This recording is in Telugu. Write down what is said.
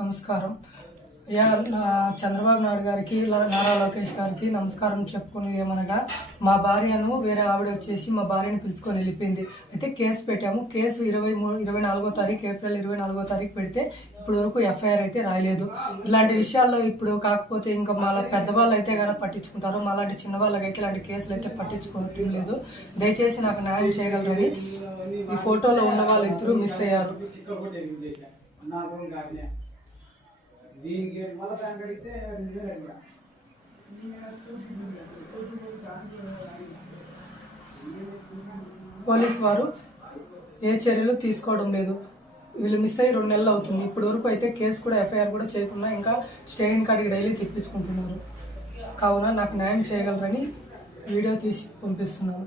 నమస్కారం. చంద్రబాబు నాయుడు గారికి, నారా లోకేష్ గారికి నమస్కారం చెప్పుకునేది ఏమనగా, మా భార్యను వేరే ఆవిడ వచ్చేసి మా భార్యను పిలుచుకొని వెళ్ళిపోయింది. అయితే కేసు పెట్టాము. కేసు 24వ తారీఖు, ఏప్రిల్ 24వ తారీఖు పెడితే ఇప్పుడు వరకు ఎఫ్ఐఆర్ అయితే రాయలేదు. ఇలాంటి విషయాల్లో ఇప్పుడు కాకపోతే ఇంకా మాలా పెద్దవాళ్ళు అయితే కానీ పట్టించుకుంటారు. మాలాంటి చిన్నవాళ్ళకైతే ఇలాంటి కేసులు అయితే పట్టించుకోవటం లేదు. దయచేసి నాకు న్యాయం చేయగలరని. ఈ ఫోటోలో ఉన్న వాళ్ళిద్దరూ మిస్ అయ్యారు. పోలీసు వారు ఏ చర్యలు తీసుకోవడం లేదు. వీళ్ళు మిస్ అయ్యి 2 నెలలు అవుతుంది. ఇప్పటి వరకు అయితే కేసు కూడా ఎఫ్ఐఆర్ కూడా చేయకుండా ఇంకా స్టేషన్ కాడికి డైలీ తెప్పించుకుంటున్నారు. కావున నాకు న్యాయం చేయగలరని వీడియో తీసి పంపిస్తున్నాను.